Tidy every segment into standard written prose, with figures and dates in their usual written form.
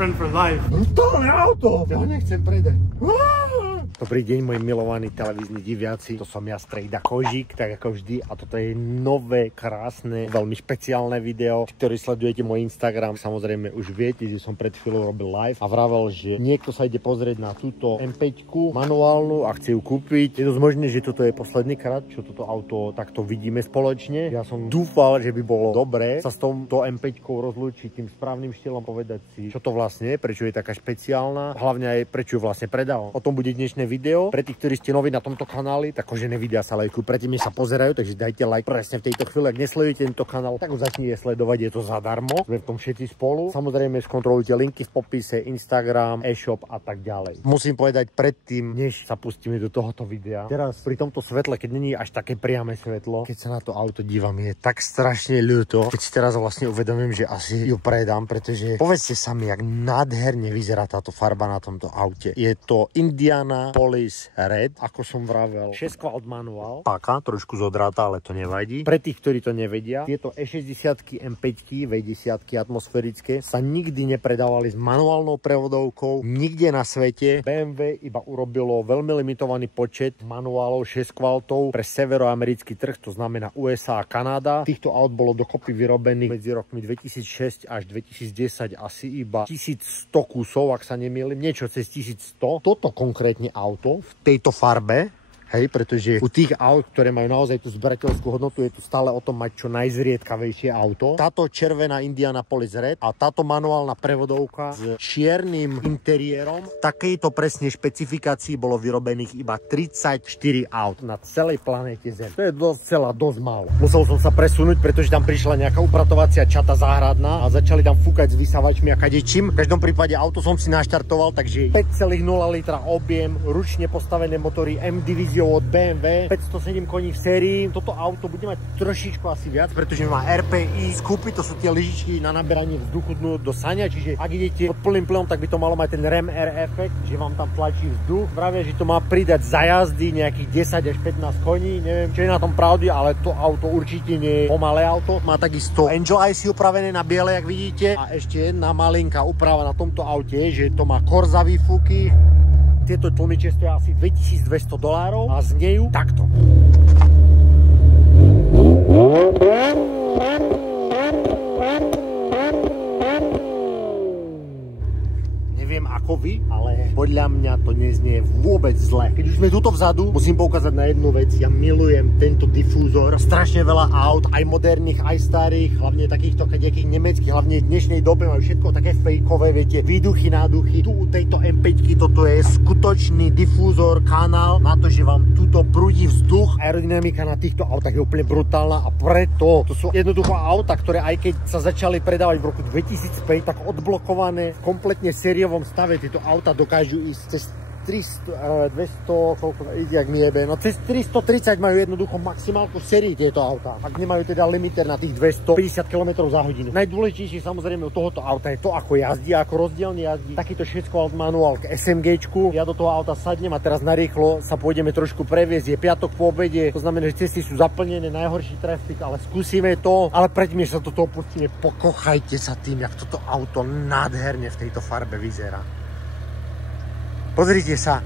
friend for life. Brutálne auto! Ja ho nechcem predať. Dobrý deň, moji milovaní televízni diviaci. To som ja, Strejda Kožík, tak ako vždy. A toto je nové, krásne, veľmi špeciálne video. Ktorí sledujete môj Instagram, samozrejme už viete, že som pred chvíľou robil live a vravel, že niekto sa ide pozrieť na túto M5 manuálnu a chce ju kúpiť. Je dosť možné, že toto je posledný krát, čo toto auto takto vidíme spoločne. Ja som dúfal, že by bolo dobré sa s touto M5 rozlúčiť tým správnym štýlom, povedať si, čo to vlastne je, prečo je taká špeciálna, hlavne aj prečo ju vlastne predal. O tom bude dnešné video. Pre tých, ktorí ste noví na tomto kanáli, tak kožené videá sa lajkujú, predtým sa pozerajú, takže dajte like presne v tejto chvíli. Ak nesledujete tento kanál, tak ho začnite sledovať, je to zadarmo. Sme v tom všetci spolu. Samozrejme skontrolujte linky v popise, Instagram, e-shop a tak ďalej. Musím povedať predtým, než sa pustíme do tohoto videa. Teraz pri tomto svetle, keď není až také priame svetlo, keď sa na to auto dívam, je tak strašne ľúto. Keď si teraz vlastne uvedomím, že asi ju predám, pretože povedzte sa mi, jak nádherne vyzerá táto farba na tomto aute. Je to Indiana Police Red, ako som vravel, 6 manuál. Páka, trošku zodráta, ale to nevadí. Pre tých, ktorí to nevedia, tieto E60 M5 V10 atmosférické sa nikdy nepredávali s manuálnou prevodovkou nikde na svete. BMW iba urobilo veľmi limitovaný počet manuálov 6 kvaltov pre severoamerický trh, to znamená USA a Kanada. Týchto aut bolo dokopy vyrobených medzi rokmi 2006 až 2010 asi iba 1100 kusov, ak sa nemýlim, niečo cez 1100. Toto konkrétne auto v tejto farbe, hej, pretože u tých aut, ktoré majú naozaj tú zberateľskú hodnotu, je tu stále o tom mať čo najzriedkavejšie auto. Táto červená Indiana Police Red a táto manuálna prevodovka s čiernym interiérom, takejto presne špecifikácii bolo vyrobených iba 34 aut na celej planéte Zem. To je dosť málo. Musel som sa presunúť, pretože tam prišla nejaká upratovacia čata záhradná a začali tam fúkať s vysávačmi a kadečím. V každom prípade auto som si naštartoval, takže 5,0 litra objem, ručne postavené motory M-Division od BMW, 507 koní v sérii. Toto auto bude mať trošičku asi viac, pretože má RPI skupy, to sú tie lyžičky na naberanie vzduchu do sania, čiže ak idete pod plným plynom, tak by to malo mať ten REM-R efekt, že vám tam tlačí vzduch. Vravia, že to má pridať za jazdy nejakých 10 až 15 koní, neviem, čo je na tom pravdy, ale to auto určite nie je pomalé auto. Má takisto Angel IC upravené na biele, jak vidíte, a ešte jedna malinká úprava na tomto aute je, že to má Corsa výfuky. Tieto tlmiče stojí asi $2200 a znejú takto. Neviem ako vy, ale podľa mňa to neznie vôbec zle. Keď už sme tuto vzadu, musím poukázať na jednu vec. Ja milujem tento difúzor. Strašne veľa aut, aj moderných, aj starých, hlavne takýchto kadejakých nemeckých, hlavne v dnešnej dobe majú všetko také fejkové, viete, výduchy, náduchy. Tu u tejto M5 toto je skutočný difúzor, kanál na to, že vám tuto prúdi vzduch. Aerodynamika na týchto autách je úplne brutálna a preto to sú jednoducho auta, ktoré aj keď sa začali predávať v roku 2005, tak odblokované v kompletne sériovom stave. Tieto auta dokážu ísť cez 300, 200, koľko ide, jak mi jebe, no cez 330 majú jednoducho maximálku v sérii tieto auta. Ak nemajú teda limiter na tých 250 km za hodinu. Najdôležitejšie samozrejme u tohoto auta je to, ako jazdí, ako rozdielne jazdí. Takýto 6 manuál k SMGčku. Ja do toho auta sadnem a teraz narýchlo sa pôjdeme trošku previesť. Je piatok po obede, to znamená, že cesty sú zaplnené, najhorší trafik, ale skúsime to. Ale predtým, než sa do toho pustíme, pokochajte sa tým, jak toto auto nádherne v tejto farbe vyzerá. Pozrite sa,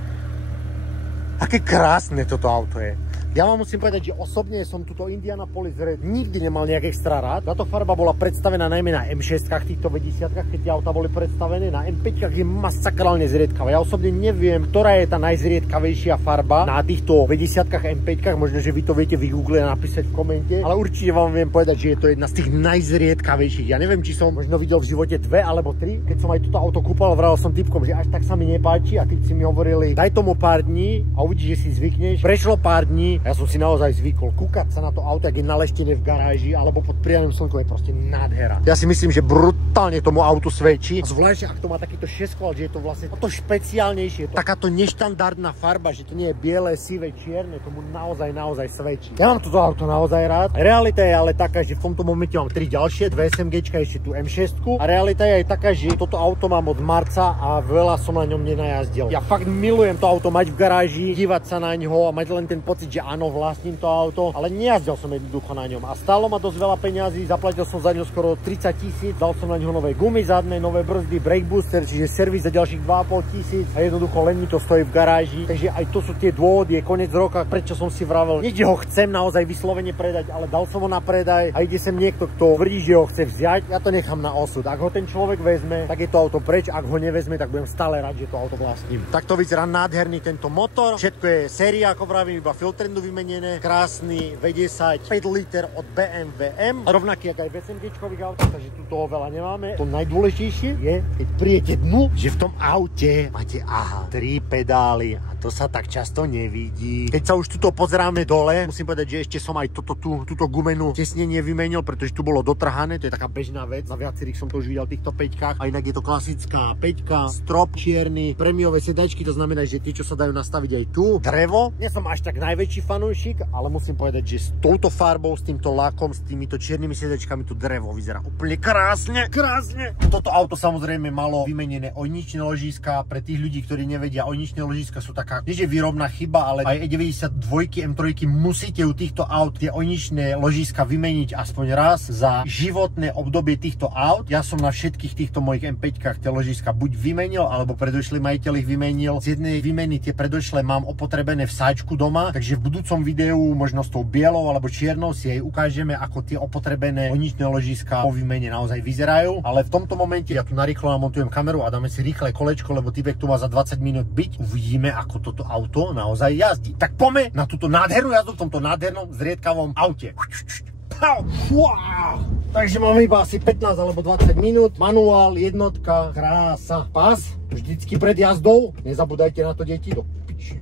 aké krásne toto auto je. Ja vám musím povedať, že osobne som túto Indiana Police Red nikdy nemal nejak extra rád. Táto farba bola predstavená najmä na M6, týchto V10, keď tie auta boli predstavené. Na M5 je masakrálne zriedkavá. Ja osobne neviem, ktorá je tá najzriedkavejšia farba na týchto V10 M5. Možno, že vy to viete vygoogliť a napísať v komente. Ale určite vám viem povedať, že je to jedna z tých najzriedkavejších. Ja neviem, či som možno videl v živote 2 alebo 3. Keď som aj toto auto kúpal, vravel som typkom, že až tak sa mi nepáči a typci mi hovorili, daj tomu pár dní a uvidíš, že si zvykneš. Prešlo pár dní. Ja som si naozaj zvykol kúkať sa na to auto, ak je naleštené v garáži alebo pod priamym slnkom, je proste nádhera. Ja si myslím, že brutálne tomu autu svedčí. A zvlášť, ak to má takýto 6 kvalt, že je to vlastne to špeciálnejšie. Takáto neštandardná farba, že to nie je biele, sivé, čierne, tomu naozaj svedčí. Ja mám toto auto naozaj rád. Realita je ale taká, že v tomto momente mám 3 ďalšie, 2 SMGčka, ešte tu M6. A realita je aj taká, že toto auto mám od marca a veľa som na ňom nenajazdil. Ja fakt milujem to auto mať v garáži, dívať sa na ňo a mať len ten pocit, že áno, vlastním to auto, ale nejazdil som jednoducho na ňom. A stálo ma dosť veľa peňazí, zaplatil som za ňo skoro 30 000, dal som na ňo nové gumy zadné, nové brzdy, brake booster, čiže servis za ďalších 2 500 a jednoducho len mi to stojí v garáži. Takže aj to sú tie dôvody, je koniec roka, prečo som si vravel, nie že ho chcem naozaj vyslovene predať, ale dal som ho na predaj a ide sem niekto, kto tvrdí, že ho chce vziať, ja to nechám na osud. Ak ho ten človek vezme, tak je to auto preč, ak ho nevezme, tak budem stále rád, že to auto vlastním. Takto vyzerá nádherný tento motor. Všetko je séria, ako vravím, iba filtrendu vymenené. Krásny V10 5 liter od BMW M, rovnaký ako aj v SMG-čkových autách, takže tu toho veľa nemáme. To najdôležitejšie je, keď prijete dnu, že v tom aute máte 3 pedály a to sa tak často nevidí. Keď sa už tuto pozeráme dole, musím povedať, že ešte som aj túto gumenú tesnenie vymenil, pretože tu bolo dotrhané, to je taká bežná vec. Na viacerých som to už videl v týchto peťkách. A inak je to klasická peťka, strop čierny, prémiové sedačky, to znamená, že tie, čo sa dajú nastaviť aj tu. Drevo. Nie som až tak najväčší fanúšik, ale musím povedať, že s touto farbou, s týmto lakom, s týmito čiernymi sedačkami tu drevo vyzerá úplne krásne. Krásne. Toto auto samozrejme malo vymenené ojničné ložiska. Pre tých ľudí, ktorí nevedia, ojničné ložiska sú taká, nie že výrobná chyba, ale aj E92 M3 musíte u týchto aut tie ojničné ložiska vymeniť aspoň raz za životné obdobie týchto aut. Ja som na všetkých týchto mojich M5-kách tie ložiska buď vymenil, alebo predošlý majiteľ ich vymenil. Z jednej výmeny tie predošlé mám opotrebené v sáčku doma, takže v budúcom videu možno s tou bielou alebo čiernou si aj ukážeme, ako tie opotrebené ojničné ložiska po výmene naozaj vyzerajú. Ale v tomto momente ja tu narýchlo namontujem kameru a dáme si rýchle kolečko, lebo typek tu má za 20 minút byť. Uvidíme, ako toto auto naozaj jazdí. Tak poďme na túto nádhernú jazdu v tomto nádhernom zriedkavom aute. Takže máme iba asi 15 alebo 20 minút. Manuál, jednotka, krása. Pas, vždycky pred jazdou. Nezabúdajte na to, deti. Do piči.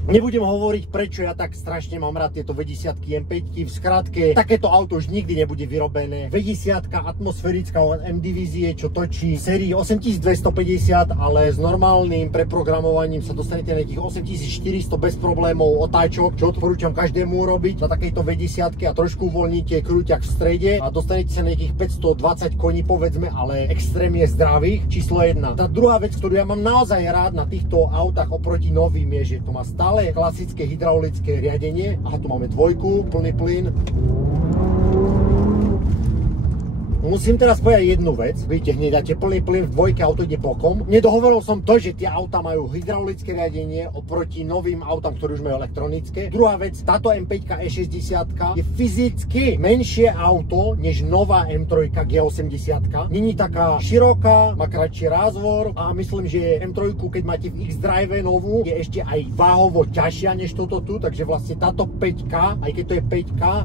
Nebudem hovoriť, prečo ja tak strašne mám rád tieto V10 M5. V skratke, takéto auto už nikdy nebude vyrobené. V10 atmosférická od M divízie, čo točí v sérii 8250, ale s normálnym preprogramovaním sa dostanete na nejakých 8400 bez problémov otáčok, čo odporúčam každému urobiť na takejto V10 a trošku uvoľníte krúťak v strede a dostanete sa na nejakých 520 koní, povedzme, ale extrémne zdravých. Číslo 1. Tá druhá vec, ktorú ja mám naozaj rád na týchto autách oproti novým, je, že to má stále klasické hydraulické riadenie. Aha, tu máme dvojku, plný plyn. Musím teraz povedať jednu vec. Vidíte, hneď dáte plný plyn v dvojke, auto ide bokom. Nedohovoril som to, že tie autá majú hydraulické riadenie oproti novým autám, ktoré už majú elektronické. Druhá vec, táto M5 E60 je fyzicky menšie auto než nová M3 G80. Není taká široká, má kratší rázvor a myslím, že M3, keď máte v X-Drive novú, je ešte aj váhovo ťažšia než toto tu, takže vlastne táto 5, aj keď to je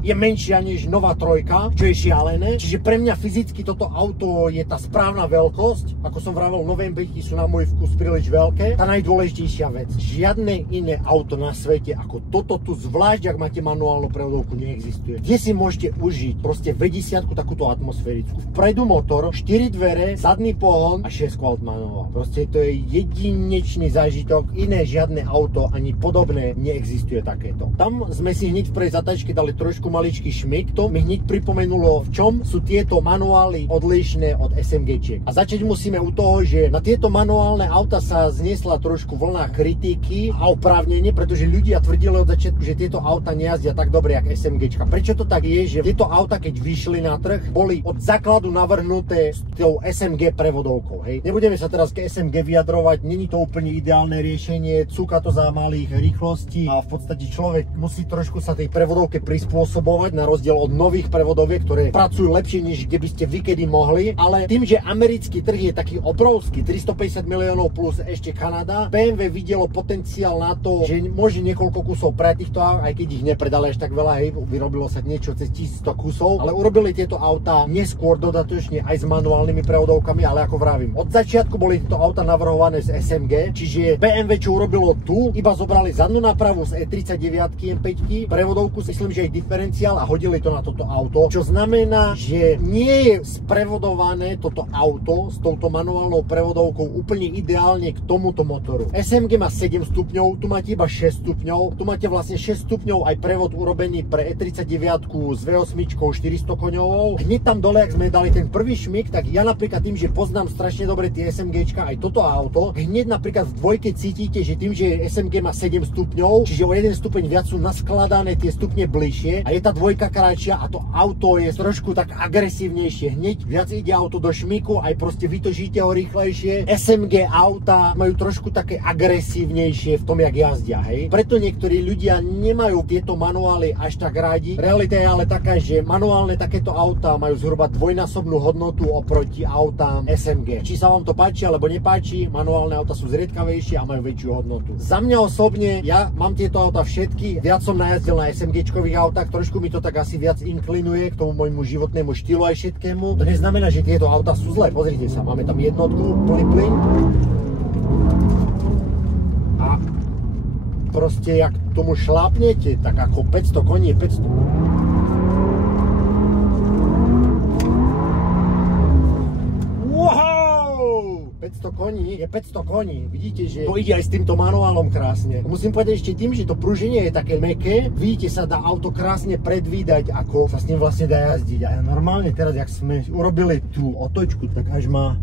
5, je menšia než nová 3, čo je šialené. Čiže pre mňa fyzicky toto auto je tá správna veľkosť. Ako som vravel, nové M5 sú na môj vkus príliš veľké. Tá najdôležitejšia vec, žiadne iné auto na svete ako toto tu, zvlášť ak máte manuálnu prevodovku, neexistuje. Kde si môžete užiť proste V10 takúto atmosférickú. Vpredu motor, 4 dvere, zadný pohon a 6 kvalt manuál. Proste to je jedinečný zážitok. Iné žiadne auto ani podobné neexistuje takéto. Tam sme si hneď v prvej zatačke dali trošku maličký šmyk. To mi hneď pripomenulo, v čom sú tieto manuály odlišné od SMG-čiek. A začať musíme u toho, že na tieto manuálne auta sa zniesla trošku vlna kritiky a oprávnenie, pretože ľudia tvrdili od začiatku, že tieto auta nejazdia tak dobre jak SMG-čka. Prečo to tak je, že tieto auta, keď vyšli na trh, boli od základu navrhnuté s tou SMG prevodovkou, hej. Nebudeme sa teraz k SMG vyjadrovať, není to úplne ideálne riešenie, cúka to za malých rýchlostí a v podstate človek musí trošku sa tej prevodovke prispôsobovať na rozdiel od nových prevodoviek, ktoré pracujú lepšie, než kde by ste vy kedy mohli, ale tým, že americký trh je taký obrovský, 350 miliónov plus ešte Kanada, BMW videlo potenciál na to, že môže niekoľko kusov pre týchto, aj keď ich nepredali až tak veľa, hej, vyrobilo sa niečo cez 1100 kusov, ale urobili tieto autá neskôr dodatočne aj s manuálnymi prevodovkami, ale ako vravím, od začiatku boli tieto autá navrhované z SMG, čiže BMW čo urobilo tu, iba zobrali zadnú nápravu z E39 M5, prevodovku, myslím, že aj diferenciál a hodili to na toto auto, čo znamená, že nie nie je sprevodované toto auto s touto manuálnou prevodovkou úplne ideálne k tomuto motoru. SMG má 7 stupňov, tu máte iba 6 stupňov, tu máte vlastne 6 stupňov aj prevod urobený pre E39 s V8 400 koňovou. Hneď tam dole, ak sme dali ten prvý šmik, tak ja napríklad tým, že poznám strašne dobre tie SMGčka, aj toto auto, hneď napríklad v dvojke cítite, že tým, že SMG má 7 stupňov, čiže o 1 stupeň viac sú naskladané tie stupne bližšie a je tá dvojka kratšia a to auto je trošku tak agresívnejšie. Hneď viac ide auto do šmiku, aj proste vy to žijete ho rýchlejšie. SMG auta majú trošku také agresívnejšie v tom, jak jazdia, hej. Preto niektorí ľudia nemajú tieto manuály až tak rádi. Realita je ale taká, že manuálne takéto autá majú zhruba dvojnásobnú hodnotu oproti autám SMG. Či sa vám to páči alebo nepáči, manuálne auta sú zriedkavejšie a majú väčšiu hodnotu. Za mňa osobne, ja mám tieto auta všetky, viac som najazdil na SMGčkových autách, trošku mi to tak asi viac inklinuje k tomu môjmu životnému štýlu aj všetkému. To neznamená, že tieto autá sú zlé. Pozrite sa, máme tam jednotku, plný plyn. A proste, jak tomu šlápnete, tak ako 500 koní je 500. Wow! 500 koní je 500 koní. Vidíte, že to ide aj s týmto manuálom krásne. Musím povedať ešte tým, že to pruženie je také mäkké. Vidíte, sa dá auto krásne predvídať, ako sa s ním vlastne dá jazdiť. A normálne teraz, jak sme urobili tú otočku, tak až má...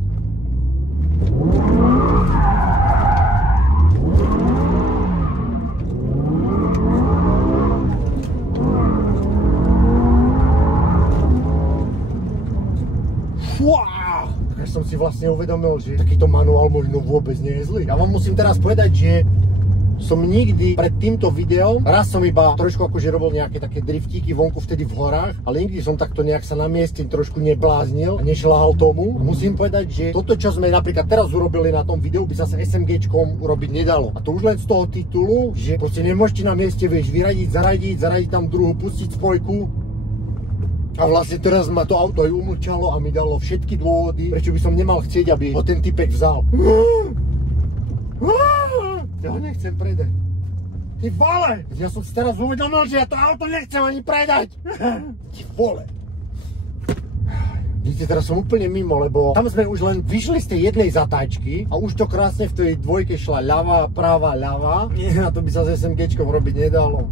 Tak som si vlastne uvedomil, že takýto manuál možno vôbec nie je zlý. Ja vám musím teraz povedať, že som nikdy pred týmto videom, raz som iba trošku akože robil nejaké také driftíky vonku vtedy v horách, ale nikdy som takto nejak sa na mieste trošku nebláznil a nešľahal tomu. Musím povedať, že toto, čo sme napríklad teraz urobili na tom videu, by sa s SMGčkom urobiť nedalo. A to už len z toho titulu, že proste nemôžete na mieste, vieš, vyradiť, zaradiť tam druhú, pustiť spojku. A vlastne teraz ma to auto aj umlčalo a mi dalo všetky dôvody, prečo by som nemal chcieť, aby ho ten typek vzal. Ja ho nechcem predať. Ty vole! Ja som si teraz uvedomil, že ja to auto nechcem ani predať. Ty vole! Vidíte, teraz som úplne mimo, lebo tam sme už len vyšli z tej jednej zatáčky a už to krásne v tej dvojke šla ľava, práva, ľava. Nie, na to by sa s SMGčkom robiť nedalo.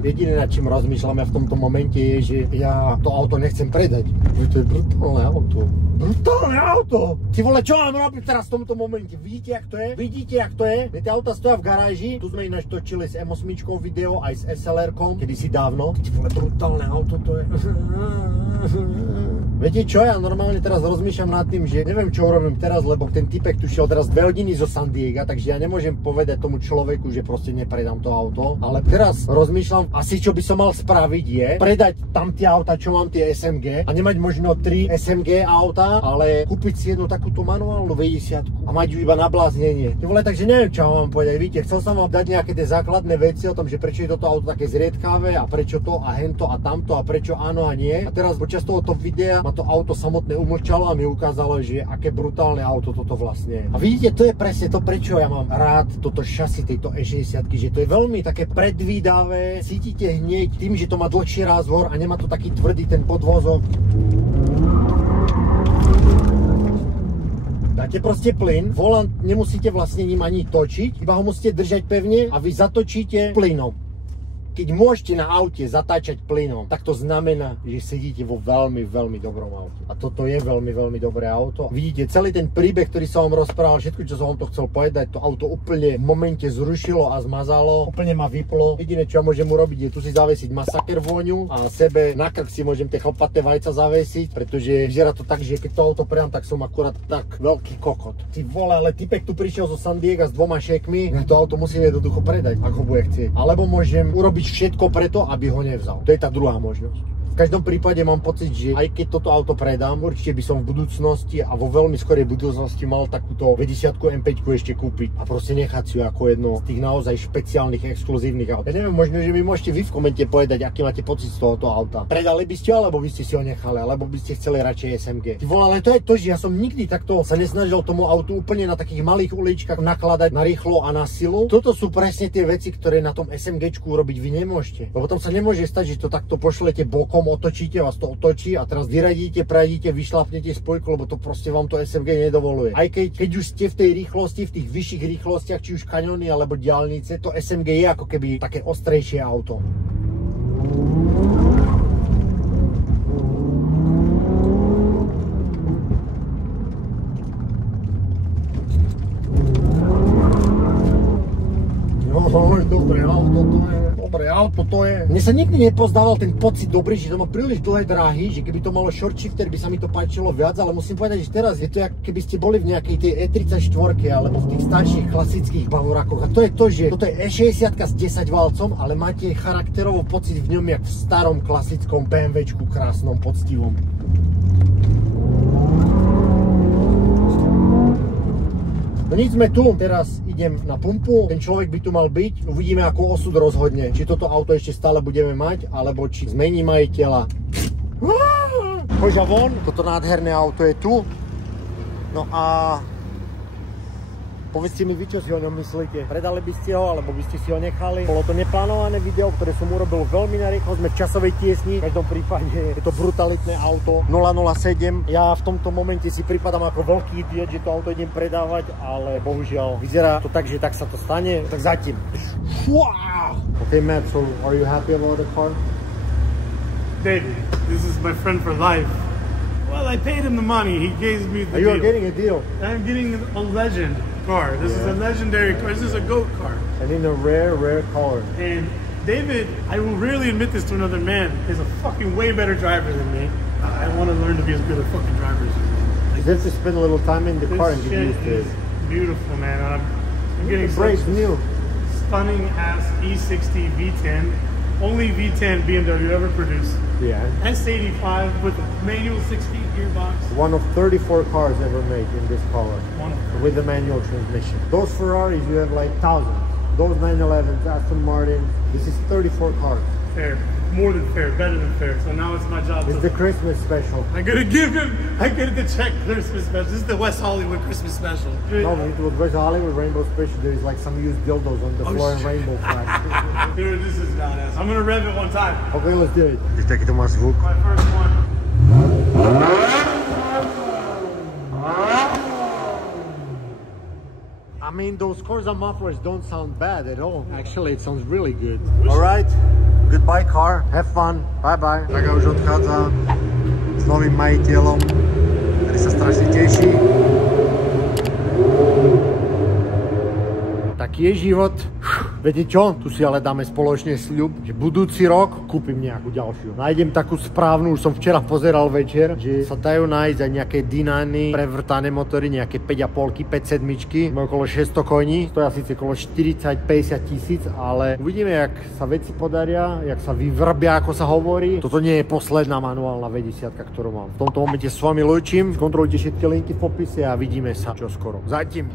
Jediné, nad čím rozmýšľame v tomto momente je, že ja to auto nechcem predať. To je brutálne auto. Brutálne auto! Ty vole, čo mám robiť teraz v tomto momente? Vidíte, jak to je? Vidíte, jak to je? Tie auta stoja v garáži. Tu sme ináč točili s M8 video, aj s SLR-kom, kedysi dávno. Ty vole, brutálne auto to je. Viete čo, ja normálne teraz rozmýšľam nad tým, že neviem, čo urobím teraz, lebo ten typek tu šiel teraz 2 hodiny zo San Diega, takže ja nemôžem povedať tomu človeku, že proste nepredám to auto. Ale teraz rozmýšľam, asi čo by som mal spraviť je predať tam tie auta, čo mám tie SMG a nemať možno 3 SMG auta, ale kúpiť si jednu takúto manuálnu V10 a mať ju iba na bláznenie. Ty vole, takže neviem, čo vám povedať. Víte, chcel som vám dať nejaké tie základné veci o tom, že prečo je toto auto také zriedkavé a prečo to a hento a tamto a prečo áno a nie. A teraz počas tohoto videa ma to auto samotné umlčalo a mi ukázalo, že aké brutálne auto toto vlastne je. A vidíte, to je presne to, prečo ja mám rád toto šasy tejto E60, že to je veľmi také predvídavé. Cítite hneď tým, že to má dlhší rázvor a nemá to taký tvrdý ten podvozok. Dáte proste plyn, volant nemusíte vlastne ním ani točiť, iba ho musíte držať pevne a vy zatočíte plynom. Keď môžete na aute zatáčať plynom, tak to znamená, že sedíte vo veľmi, veľmi dobrom aute. A toto je veľmi, veľmi dobré auto. Vidíte, celý ten príbeh, ktorý som vám rozprával, všetko, čo som vám to chcel povedať, to auto úplne v momente zrušilo a zmazalo. Úplne ma vyplo. Jediné, čo ja môžem urobiť, je tu si zavesiť masaker vôňu a sebe na krk si môžem tie chlpaté vajca zavesiť, pretože vyzerá to tak, že keď to auto predám, tak som akurát tak veľký kokot. Ty vole, ale typek tu prišiel zo San Diega s 2 šekmi, ja to auto musím jednoducho predať, ak ho bude chcieť. Alebo môžem urobiť všetko preto, aby ho nevzal. To je tá druhá možnosť. V každom prípade mám pocit, že aj keď toto auto predám, určite by som v budúcnosti a vo veľmi skorej budúcnosti mal takúto V10 M5 ešte kúpiť a proste nechať si ju ako jedno z tých naozaj špeciálnych, exkluzívnych aut. Ja neviem, možno, že mi môžete vy v komente povedať, aký máte pocit z tohoto auta. Predali by ste ho, alebo by ste si ho nechali, alebo by ste chceli radšej SMG. Ty vole, ale to je to, že ja som nikdy takto sa nesnažil tomu autu úplne na takých malých uličkách nakladať na rýchlo a na silu. Toto sú presne tie veci, ktoré na tom SMGčku urobiť vy nemôžete. Lebo tam sa nemôže stať, že to takto pošlete bokom otočíte, vás to otočí a teraz vyradíte, prejdete, vyšlapnete spojku, lebo to proste vám to SMG nedovoluje. Aj keď už ste v tej rýchlosti, v tých vyšších rýchlostiach, či už kaniony alebo diaľnice, to SMG je ako keby také ostrejšie auto. Dobré auto to je, dobré auto to je. Mne sa nikdy nepozdával ten pocit dobrý, že to má príliš dlhé dráhy, že keby to malo short shifter, by sa mi to páčilo viac, ale musím povedať, že teraz je to, ako keby ste boli v nejakej tej E34 alebo v tých starších klasických Bavorákoch. A to je to, že toto je E60 s 10 valcom, ale máte charakterovo pocit v ňom jak v starom klasickom BMWčku krásnom, poctivom. No nic, sme tu, teraz idem na pumpu, ten človek by tu mal byť, uvidíme ako osud rozhodne, či toto auto ešte stále budeme mať, alebo či zmení majiteľa. Poďa von, toto nádherné auto je tu, no a povedzte mi vy, čo si o ňom myslíte. Predali by ste ho, alebo by ste si ho nechali? Bolo to neplánované video, ktoré som urobil veľmi narýchlo, sme v časovej tiesni, v každom prípade je to brutalitné auto 007. Ja v tomto momente si pripadám ako veľký idiot, že to auto idem predávať, ale bohužiaľ vyzerá to tak, že tak sa to stane, tak zatím. Okay, Matt, so are you happy about the car? David, this is my friend for life. Well, I paid him the money. He gave me the deal. You are getting a deal. I'm getting a legend car. This is a legendary car. This is a GOAT car. And in a rare color. And David, I will rarely admit this to another man, is a fucking way better driver than me. I want to learn to be as good a fucking driver as you. You have to spend a little time in the car and get used to it. Beautiful, man. I'm getting brake new. Stunning ass E60 V10. Only V10 BMW ever produced. Yeah. S85 with a manual 6-speed gearbox. One of 34 cars ever made in this color. With the manual transmission. Those Ferraris, you have like thousands. Those 911s, Aston Martin. This is 34 cars. Fair. More than fair. Better than fair. So now it's my job. It's the Christmas special. I'm gonna give him. I get the check Christmas special. This is the West Hollywood Christmas special. No, it was West Hollywood Rainbow Special. There's like some used dildos on the floor and rainbow flags. Dude, this is badass. I'm gonna rev it one time. Okay, let's do it. Víš, taký to má zvuk. My first one. I mean, those Corsa mufflers don't sound bad at all. Actually, it sounds really good. All right. Goodbye car, have fun, bye bye. Taká už odchádza s novým majiteľom, ktorý sa strašne teší. Taký je život. Viete čo? Tu si ale dáme spoločne sľub, že budúci rok kúpim nejakú ďalšiu. Nájdem takú správnu, už som včera pozeral večer, že sa dajú nájsť aj nejaké Dinany, prevrtané motory, nejaké 5,5-ky, 5,7-ky, majú okolo 600 koní, stoja síce okolo 40-50 tisíc, ale uvidíme, jak sa veci podaria, jak sa vyvrbia, ako sa hovorí. Toto nie je posledná manuálna V10, ktorú mám. V tomto momente s vami lúčim, kontrolujte všetky linky v popise a vidíme sa čoskoro. Zatím.